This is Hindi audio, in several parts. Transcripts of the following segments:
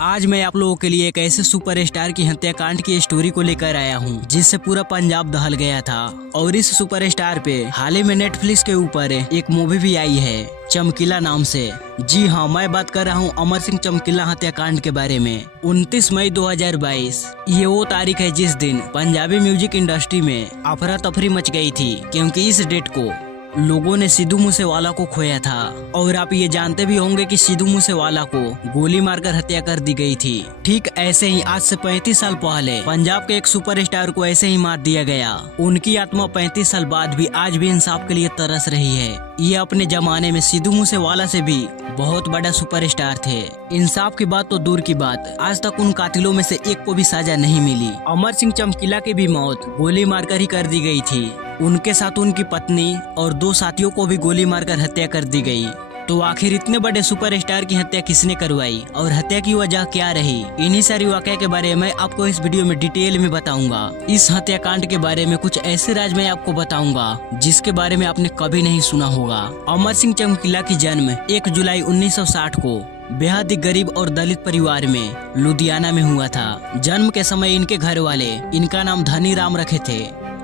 आज मैं आप लोगों के लिए एक ऐसे सुपरस्टार की हत्याकांड की स्टोरी को लेकर आया हूँ जिससे पूरा पंजाब दहल गया था। और इस सुपरस्टार पे हाल ही में नेटफ्लिक्स के ऊपर एक मूवी भी आई है चमकीला नाम से। जी हाँ, मैं बात कर रहा हूँ अमर सिंह चमकीला हत्याकांड के बारे में। 29 मई 2022 ये वो तारीख है जिस दिन पंजाबी म्यूजिक इंडस्ट्री में अफरा तफरी मच गई थी, क्योंकि इस डेट को लोगों ने सिद्धू मूसेवाला को खोया था। और आप ये जानते भी होंगे कि सिद्धू मूसेवाला को गोली मारकर हत्या कर दी गई थी। ठीक ऐसे ही आज से 35 साल पहले पंजाब के एक सुपरस्टार को ऐसे ही मार दिया गया। उनकी आत्मा 35 साल बाद भी आज भी इंसाफ के लिए तरस रही है। ये अपने जमाने में सिद्धू मूसेवाला से भी बहुत बड़ा सुपरस्टार थे। इंसाफ की बात तो दूर की बात, आज तक उन कातिलों में से एक को भी सजा नहीं मिली। अमर सिंह चमकीला की भी मौत गोली मारकर ही कर दी गई थी। उनके साथ उनकी पत्नी और 2 साथियों को भी गोली मारकर हत्या कर दी गई। तो आखिर इतने बड़े सुपरस्टार की हत्या किसने करवाई और हत्या की वजह क्या रही, इन्हीं सारी वाकया के बारे में आपको इस वीडियो में डिटेल में बताऊंगा। इस हत्याकांड के बारे में कुछ ऐसे राज मैं आपको बताऊंगा जिसके बारे में आपने कभी नहीं सुना होगा। अमर सिंह चमकीला की जन्म 1 जुलाई 1960 को बेहद ही गरीब और दलित परिवार में लुधियाना में हुआ था। जन्म के समय इनके घर वाले इनका नाम धनी राम रखे थे,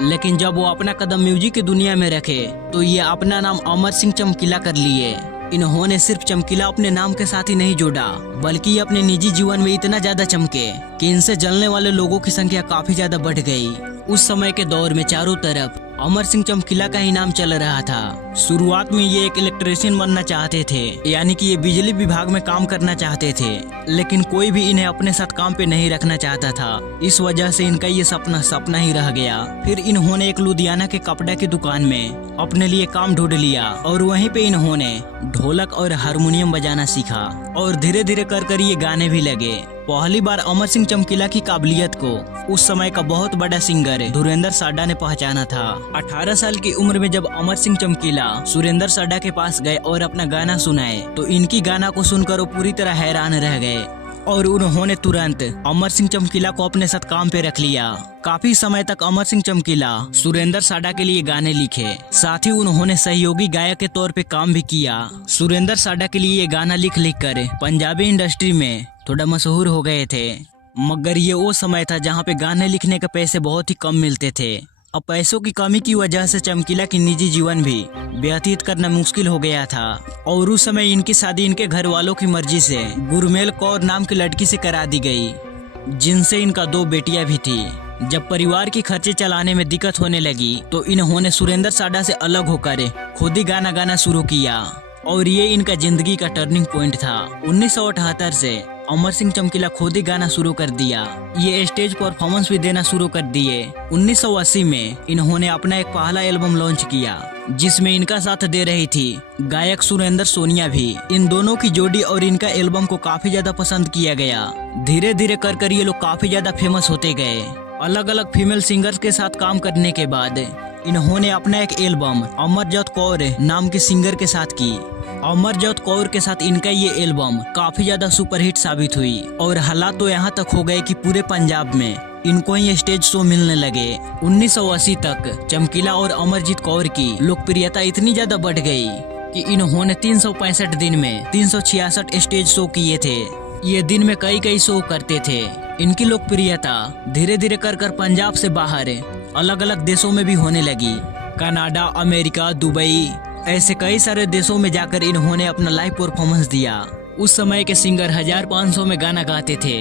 लेकिन जब वो अपना कदम म्यूजिक की दुनिया में रखे तो ये अपना नाम अमर सिंह चमकीला कर लिए। इन्होंने सिर्फ चमकीला अपने नाम के साथ ही नहीं जोड़ा, बल्कि ये अपने निजी जीवन में इतना ज्यादा चमके कि इनसे जलने वाले लोगों की संख्या काफी ज्यादा बढ़ गई। उस समय के दौर में चारों तरफ अमर सिंह चमकीला का ही नाम चल रहा था। शुरुआत में ये एक इलेक्ट्रिशियन बनना चाहते थे, यानी कि ये बिजली विभाग में काम करना चाहते थे, लेकिन कोई भी इन्हें अपने साथ काम पे नहीं रखना चाहता था। इस वजह से इनका ये सपना ही रह गया। फिर इन्होंने एक लुधियाना के कपड़ा की दुकान में अपने लिए काम ढूंढ लिया और वहीं पे इन्होंने ढोलक और हारमोनियम बजाना सीखा और धीरे धीरे कर ये गाने भी लगे। पहली बार अमर सिंह चमकीला की काबिलियत को उस समय का बहुत बड़ा सिंगर धुरेंद्र साडा ने पहचाना था। 18 साल की उम्र में जब अमर सिंह चमकीला सुरेंद्र साडा के पास गए और अपना गाना सुनाए तो इनकी गाना को सुनकर वो पूरी तरह हैरान रह गए और उन्होंने तुरंत अमर सिंह चमकीला को अपने साथ काम पे रख लिया। काफी समय तक अमर सिंह चमकीला सुरेंद्र साडा के लिए गाने लिखे, साथ ही उन्होंने सहयोगी गायक के तौर पे काम भी किया। सुरेंद्र साडा के लिए ये गाना लिख कर पंजाबी इंडस्ट्री में थोड़ा मशहूर हो गए थे। मगर ये वो समय था जहाँ पे गाने लिखने के पैसे बहुत ही कम मिलते थे। अब पैसों की कमी की वजह से चमकीला की निजी जीवन भी व्यतीत करना मुश्किल हो गया था। और उस समय इनकी शादी इनके घर वालों की मर्जी से गुरमेल कौर नाम की लड़की से करा दी गई, जिनसे इनका 2 बेटियां भी थी। जब परिवार की खर्चे चलाने में दिक्कत होने लगी तो इन्होंने सुरेंद्र साडा से अलग होकर खुद ही गाना गाना शुरू किया और ये इनका जिंदगी का टर्निंग पॉइंट था। 1978 से अमर सिंह चमकीला खुद ही गाना शुरू कर दिया। ये स्टेज परफॉर्मेंस भी देना शुरू कर दिए। 1980 में इन्होंने अपना एक पहला एल्बम लॉन्च किया जिसमें इनका साथ दे रही थी गायक सुरेंद्र सोनिया भी। इन दोनों की जोड़ी और इनका एल्बम को काफी ज्यादा पसंद किया गया। धीरे धीरे कर ये लोग काफी ज्यादा फेमस होते गए। अलग अलग फीमेल सिंगर्स के साथ काम करने के बाद इन्होंने अपना एक एल्बम अमरजोत कौर नाम के सिंगर के साथ की। अमरजोत कौर के साथ इनका ये एल्बम काफी ज्यादा सुपरहिट साबित हुई और हालात तो यहाँ तक हो गए कि पूरे पंजाब में इनको ही स्टेज शो मिलने लगे। 1980 तक चमकीला और अमरजीत कौर की लोकप्रियता इतनी ज्यादा बढ़ गई कि इन्होंने 365 दिन में 366 स्टेज शो किए थे। ये दिन में कई शो करते थे। इनकी लोकप्रियता धीरे धीरे कर पंजाब से बाहर अलग अलग देशों में भी होने लगी। कनाडा, अमेरिका, दुबई, ऐसे कई सारे देशों में जाकर इन्होंने अपना लाइव परफॉर्मेंस दिया। उस समय के सिंगर 1500 में गाना गाते थे।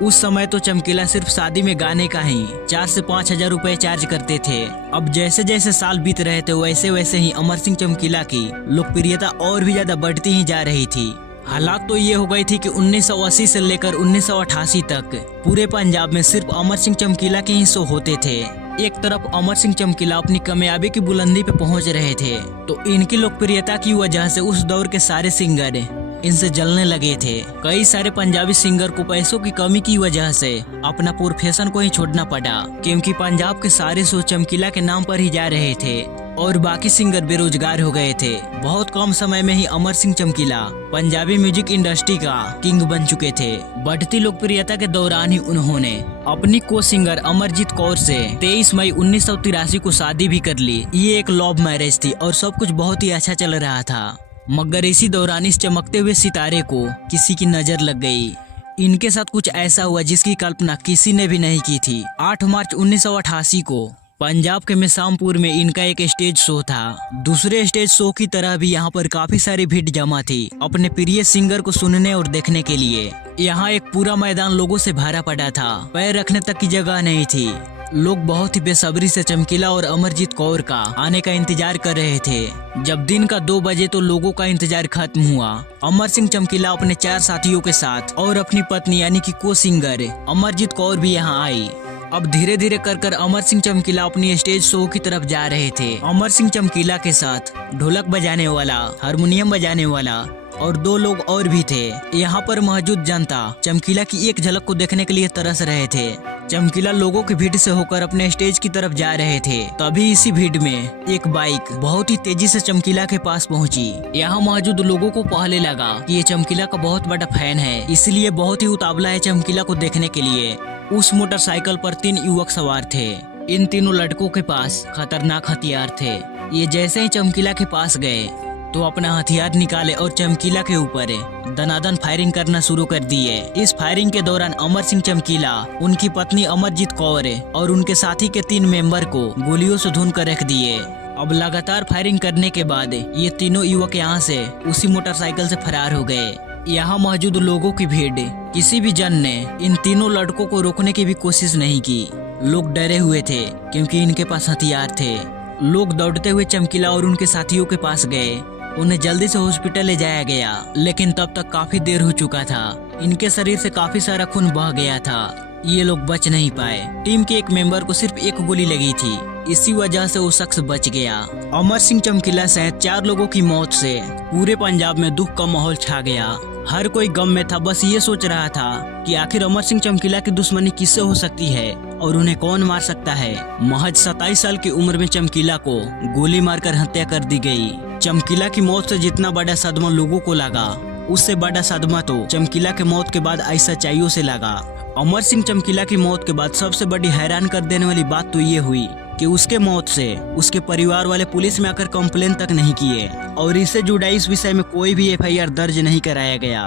उस समय तो चमकीला सिर्फ शादी में गाने का ही 4 से 5 हजार रुपए चार्ज करते थे। अब जैसे जैसे साल बीत रहे थे वैसे वैसे ही अमर सिंह चमकीला की लोकप्रियता और भी ज्यादा बढ़ती ही जा रही थी। हालात तो ये हो गई थी कि 1980 से लेकर 1988 तक पूरे पंजाब में सिर्फ अमर सिंह चमकीला के ही शो होते थे। एक तरफ अमर सिंह चमकीला अपनी कामयाबी की बुलंदी पे पहुंच रहे थे तो इनकी लोकप्रियता की वजह से उस दौर के सारे सिंगर इनसे जलने लगे थे। कई सारे पंजाबी सिंगर को पैसों की कमी की वजह से अपना प्रोफेशन को ही छोड़ना पड़ा, क्योंकि पंजाब के सारे शो चमकीला के नाम पर ही जा रहे थे और बाकी सिंगर बेरोजगार हो गए थे। बहुत कम समय में ही अमर सिंह चमकीला पंजाबी म्यूजिक इंडस्ट्री का किंग बन चुके थे। बढ़ती लोकप्रियता के दौरान ही उन्होंने अपनी को सिंगर अमरजीत कौर से 23 मई 1983 को शादी भी कर ली। ये एक लव मैरिज थी और सब कुछ बहुत ही अच्छा चल रहा था। मगर इसी दौरान इस चमकते हुए सितारे को किसी की नजर लग गई। इनके साथ कुछ ऐसा हुआ जिसकी कल्पना किसी ने भी नहीं की थी। 8 मार्च 1988 को पंजाब के मिसामपुर में इनका एक स्टेज शो था। दूसरे स्टेज शो की तरह भी यहाँ पर काफी सारी भीड़ जमा थी अपने प्रिय सिंगर को सुनने और देखने के लिए। यहाँ एक पूरा मैदान लोगों से भरा पड़ा था, पैर रखने तक की जगह नहीं थी। लोग बहुत ही बेसब्री से चमकीला और अमरजीत कौर का आने का इंतजार कर रहे थे। जब दिन का 2 बजे तो लोगों का इंतजार खत्म हुआ। अमर सिंह चमकीला अपने 4 साथियों के साथ और अपनी पत्नी यानी कि को सिंगर अमरजीत कौर भी यहाँ आई। अब धीरे धीरे कर अमर सिंह चमकीला अपनी स्टेज शो की तरफ जा रहे थे। अमर सिंह चमकीला के साथ ढोलक बजाने वाला, हारमोनियम बजाने वाला और 2 लोग और भी थे। यहाँ पर मौजूद जनता चमकीला की एक झलक को देखने के लिए तरस रहे थे। चमकीला लोगों की भीड़ से होकर अपने स्टेज की तरफ जा रहे थे। तभी इसी भीड़ में एक बाइक बहुत ही तेजी से चमकीला के पास पहुंची। यहाँ मौजूद लोगों को पहले लगा कि ये चमकीला का बहुत बड़ा फैन है, इसलिए बहुत ही उतावला है चमकीला को देखने के लिए। उस मोटरसाइकिल पर 3 युवक सवार थे। इन तीनों लड़कों के पास खतरनाक हथियार थे। ये जैसे ही चमकीला के पास गए तो अपना हथियार निकाले और चमकीला के ऊपर दनादन फायरिंग करना शुरू कर दिए। इस फायरिंग के दौरान अमर सिंह चमकीला, उनकी पत्नी अमरजीत कौर और उनके साथी के 3 मेंबर को गोलियों से धुन कर रख दिए। अब लगातार फायरिंग करने के बाद ये तीनों युवक यहाँ से उसी मोटरसाइकिल से फरार हो गए। यहाँ मौजूद लोगों की भीड़, किसी भी जन ने इन तीनों लड़कों को रोकने की भी कोशिश नहीं की। लोग डरे हुए थे क्योंकि इनके पास हथियार थे। लोग दौड़ते हुए चमकीला और उनके साथियों के पास गए। उन्हें जल्दी से हॉस्पिटल ले जाया गया, लेकिन तब तक काफी देर हो चुका था। इनके शरीर से काफी सारा खून बह गया था। ये लोग बच नहीं पाए। टीम के एक मेंबर को सिर्फ 1 गोली लगी थी, इसी वजह से वो शख्स बच गया। अमर सिंह चमकीला सहित 4 लोगों की मौत से पूरे पंजाब में दुख का माहौल छा गया। हर कोई गम में था, बस ये सोच रहा था कि आखिर अमर सिंह चमकीला की दुश्मनी किससे हो सकती है और उन्हें कौन मार सकता है। महज 27 साल की उम्र में चमकीला को गोली मारकर हत्या कर दी गई। चमकीला की मौत से जितना बड़ा सदमा लोगों को लगा, उससे बड़ा सदमा तो चमकीला के मौत के बाद आई सच्चाइयों से लगा। अमर सिंह चमकीला की मौत के बाद सबसे बड़ी हैरान कर देने वाली बात तो ये हुई कि उसके मौत से उसके परिवार वाले पुलिस में आकर कंप्लेन तक नहीं किए और इससे जुड़ा इस विषय में कोई भी FIR दर्ज नहीं कराया गया।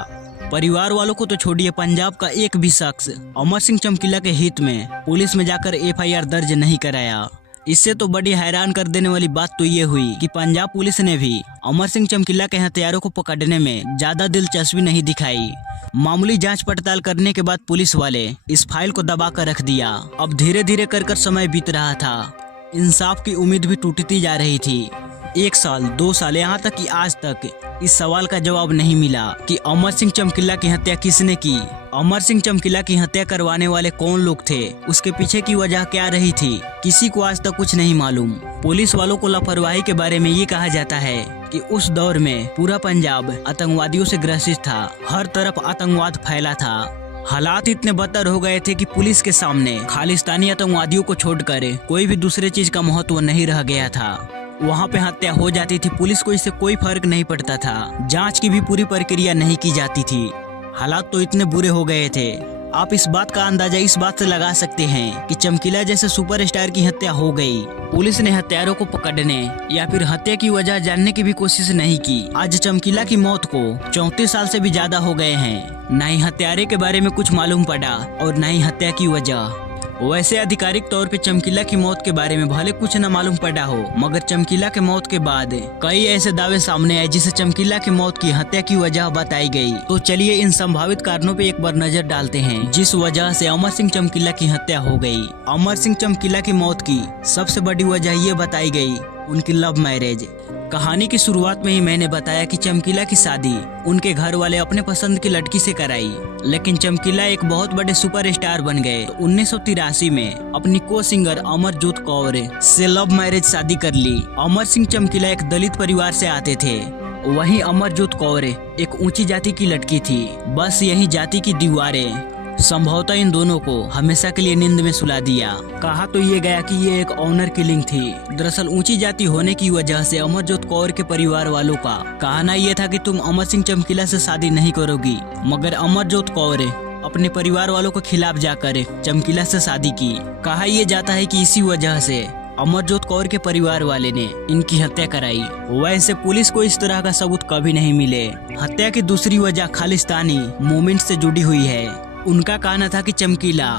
परिवार वालों को तो छोड़िए, पंजाब का एक भी शख्स अमर सिंह चमकीला के हित में पुलिस में जाकर FIR दर्ज नहीं कराया। इससे तो बड़ी हैरान कर देने वाली बात तो ये हुई कि पंजाब पुलिस ने भी अमर सिंह चमकीला के हत्यारों को पकड़ने में ज्यादा दिलचस्पी नहीं दिखाई। मामूली जांच पड़ताल करने के बाद पुलिस वाले इस फाइल को दबा कर रख दिया। अब धीरे धीरे कर समय बीत रहा था। इंसाफ की उम्मीद भी टूटती जा रही थी। 1 साल, 2 साल, यहाँ तक कि आज तक इस सवाल का जवाब नहीं मिला कि अमर सिंह चमकीला की हत्या किसने की। अमर सिंह चमकीला की हत्या करवाने वाले कौन लोग थे, उसके पीछे की वजह क्या रही थी, किसी को आज तक कुछ नहीं मालूम। पुलिस वालों को लापरवाही के बारे में ये कहा जाता है कि उस दौर में पूरा पंजाब आतंकवादियों से ग्रसित था। हर तरफ आतंकवाद फैला था। हालात इतने बदतर हो गए थे कि पुलिस के सामने खालिस्तानी आतंकवादियों को छोड़कर कोई भी दूसरे चीज का महत्व नहीं रह गया था। वहाँ पे हत्या हो जाती थी, पुलिस को इससे कोई फर्क नहीं पड़ता था। जांच की भी पूरी प्रक्रिया नहीं की जाती थी। हालात तो इतने बुरे हो गए थे। आप इस बात का अंदाजा इस बात से लगा सकते हैं कि चमकीला जैसे सुपरस्टार की हत्या हो गई। पुलिस ने हत्यारों को पकड़ने या फिर हत्या की वजह जानने की भी कोशिश नहीं की। आज चमकीला की मौत को 34 साल से भी ज्यादा हो गए हैं। न ही हत्यारे के बारे में कुछ मालूम पड़ा और न ही हत्या की वजह। वैसे आधिकारिक तौर पे चमकीला की मौत के बारे में भले कुछ न मालूम पड़ा हो, मगर चमकीला के मौत के बाद कई ऐसे दावे सामने आए जिसे चमकीला की मौत की हत्या की वजह बताई गई। तो चलिए इन संभावित कारणों पे एक बार नजर डालते हैं जिस वजह से अमर सिंह चमकीला की हत्या हो गई। अमर सिंह चमकीला की मौत की सबसे बड़ी वजह ये बताई गई उनकी लव मैरिज। कहानी की शुरुआत में ही मैंने बताया कि चमकीला की शादी उनके घर वाले अपने पसंद की लड़की से कराई, लेकिन चमकीला एक बहुत बड़े सुपरस्टार बन गए। तो 1983 में अपनी को सिंगर अमरजीत कौर से लव मैरिज शादी कर ली। अमर सिंह चमकीला एक दलित परिवार से आते थे, वहीं अमरजीत कौर एक ऊंची जाति की लड़की थी। बस यही जाति की दीवारें संभवतः इन दोनों को हमेशा के लिए नींद में सुला दिया। कहा तो ये गया कि ये एक ऑनर किलिंग थी। दरअसल ऊंची जाति होने की वजह से अमरजीत कौर के परिवार वालों का कहना ये था कि तुम अमर सिंह चमकीला से शादी नहीं करोगी, मगर अमरजीत कौर अपने परिवार वालों के खिलाफ जाकर चमकीला से शादी की। कहा यह जाता है कि इसी वजह से अमरजोत कौर के परिवार वाले ने इनकी हत्या कराई। वैसे पुलिस को इस तरह का सबूत कभी नहीं मिले। हत्या की दूसरी वजह खालिस्तानी मूवमेंट से जुड़ी हुई है। उनका कहना था कि चमकीला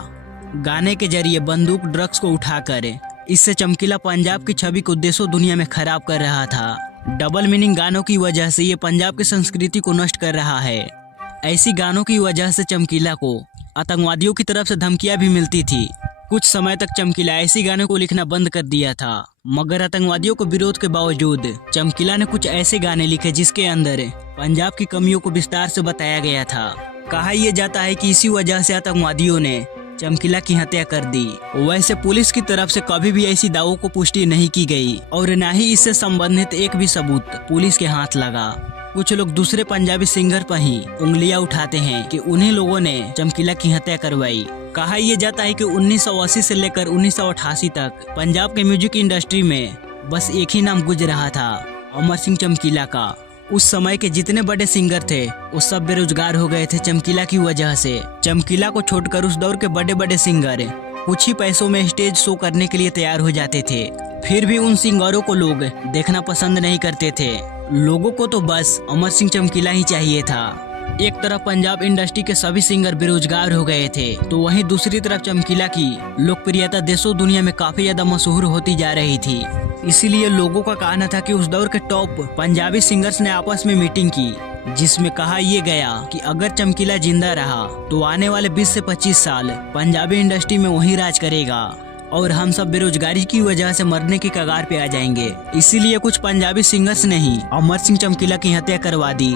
गाने के जरिए बंदूक ड्रग्स को उठाकर इससे चमकीला पंजाब की छवि को देशों दुनिया में खराब कर रहा था। डबल मीनिंग गानों की वजह से ये पंजाब की संस्कृति को नष्ट कर रहा है। ऐसी गानों की वजह से चमकीला को आतंकवादियों की तरफ से धमकियां भी मिलती थी। कुछ समय तक चमकीला ऐसी गानों को लिखना बंद कर दिया था, मगर आतंकवादियों को विरोध के बावजूद चमकीला ने कुछ ऐसे गाने लिखे जिसके अंदर पंजाब की कमियों को विस्तार से बताया गया था। कहा यह जाता है कि इसी वजह से आतंकवादियों ने चमकीला की हत्या कर दी। वैसे पुलिस की तरफ से कभी भी ऐसी दावों को पुष्टि नहीं की गई और न ही इससे संबंधित एक भी सबूत पुलिस के हाथ लगा। कुछ लोग दूसरे पंजाबी सिंगर पर ही उंगलियां उठाते हैं कि उन्हीं लोगों ने चमकीला की हत्या करवाई। कहा यह जाता है कि 1980 से लेकर 1988 तक पंजाब के म्यूजिक इंडस्ट्री में बस एक ही नाम गुज रहा था, अमर सिंह चमकीला का। उस समय के जितने बड़े सिंगर थे वो सब बेरोजगार हो गए थे चमकीला की वजह से। चमकीला को छोड़कर उस दौर के बड़े बड़े सिंगर कुछ ही पैसों में स्टेज शो करने के लिए तैयार हो जाते थे। फिर भी उन सिंगरों को लोग देखना पसंद नहीं करते थे। लोगों को तो बस अमर सिंह चमकीला ही चाहिए था। एक तरफ पंजाब इंडस्ट्री के सभी सिंगर बेरोजगार हो गए थे, तो वहीं दूसरी तरफ चमकीला की लोकप्रियता देशों दुनिया में काफी ज्यादा मशहूर होती जा रही थी। इसीलिए लोगों का कहना था कि उस दौर के टॉप पंजाबी सिंगर्स ने आपस में मीटिंग की, जिसमें कहा यह गया कि अगर चमकीला जिंदा रहा तो आने वाले 20 से 25 साल पंजाबी इंडस्ट्री में वही राज करेगा और हम सब बेरोजगारी की वजह से मरने की कगार पे आ जाएंगे। इसीलिए कुछ पंजाबी सिंगर्स ने ही अमर सिंह चमकीला की हत्या करवा दी।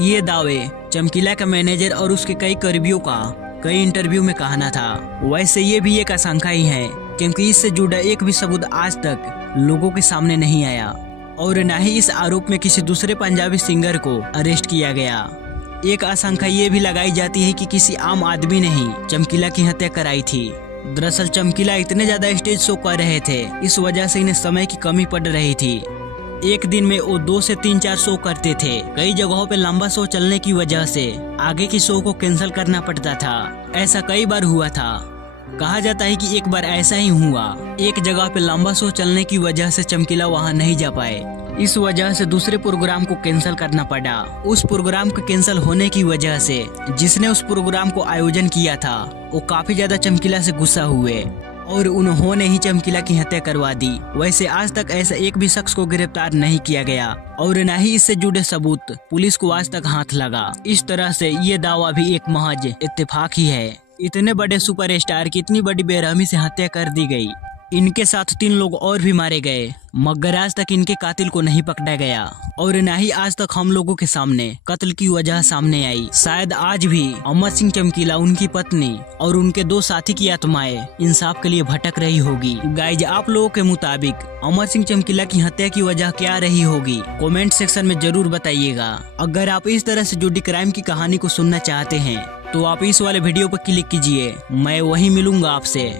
ये दावे चमकीला का मैनेजर और उसके कई करीबियों का कई इंटरव्यू में कहना था। वैसे ये भी एक आशंका ही है, क्योंकि इससे जुड़ा एक भी सबूत आज तक लोगों के सामने नहीं आया और न ही इस आरोप में किसी दूसरे पंजाबी सिंगर को अरेस्ट किया गया। एक आशंका ये भी लगाई जाती है कि किसी आम आदमी ने ही चमकीला की हत्या कराई थी। दरअसल चमकीला इतने ज्यादा स्टेज शो कर रहे थे, इस वजह से इन्हें समय की कमी पड़ रही थी। एक दिन में वो 2 से 3-4 शो करते थे। कई जगहों पे लंबा शो चलने की वजह से आगे की शो को कैंसिल करना पड़ता था। ऐसा कई बार हुआ था। कहा जाता है कि एक बार ऐसा ही हुआ, एक जगह पे लंबा शो चलने की वजह से चमकीला वहां नहीं जा पाए। इस वजह से दूसरे प्रोग्राम को कैंसिल करना पड़ा। उस प्रोग्राम के कैंसिल होने की वजह से जिसने उस प्रोग्राम को आयोजन किया था वो काफी ज्यादा चमकीला से गुस्सा हुए और उन्होंने ही चमकीला की हत्या करवा दी। वैसे आज तक ऐसा एक भी शख्स को गिरफ्तार नहीं किया गया और न ही इससे जुड़े सबूत पुलिस को आज तक हाथ लगा। इस तरह से ये दावा भी एक महज इत्तेफाक ही है। इतने बड़े सुपरस्टार की इतनी बड़ी बेरहमी से हत्या कर दी गई। इनके साथ 3 लोग और भी मारे गए, मगर आज तक इनके कातिल को नहीं पकड़ा गया और न ही आज तक हम लोगों के सामने कत्ल की वजह सामने आई। शायद आज भी अमर सिंह चमकीला, उनकी पत्नी और उनके 2 साथी की आत्माएं इंसाफ के लिए भटक रही होगी। गाइज, आप लोगों के मुताबिक अमर सिंह चमकीला की हत्या की वजह क्या रही होगी? कमेंट सेक्शन में जरूर बताइएगा। अगर आप इस तरह से जुड़ी क्राइम की कहानी को सुनना चाहते हैं तो आप इस वाले वीडियो पर क्लिक कीजिए। मैं वहीं मिलूंगा आपसे।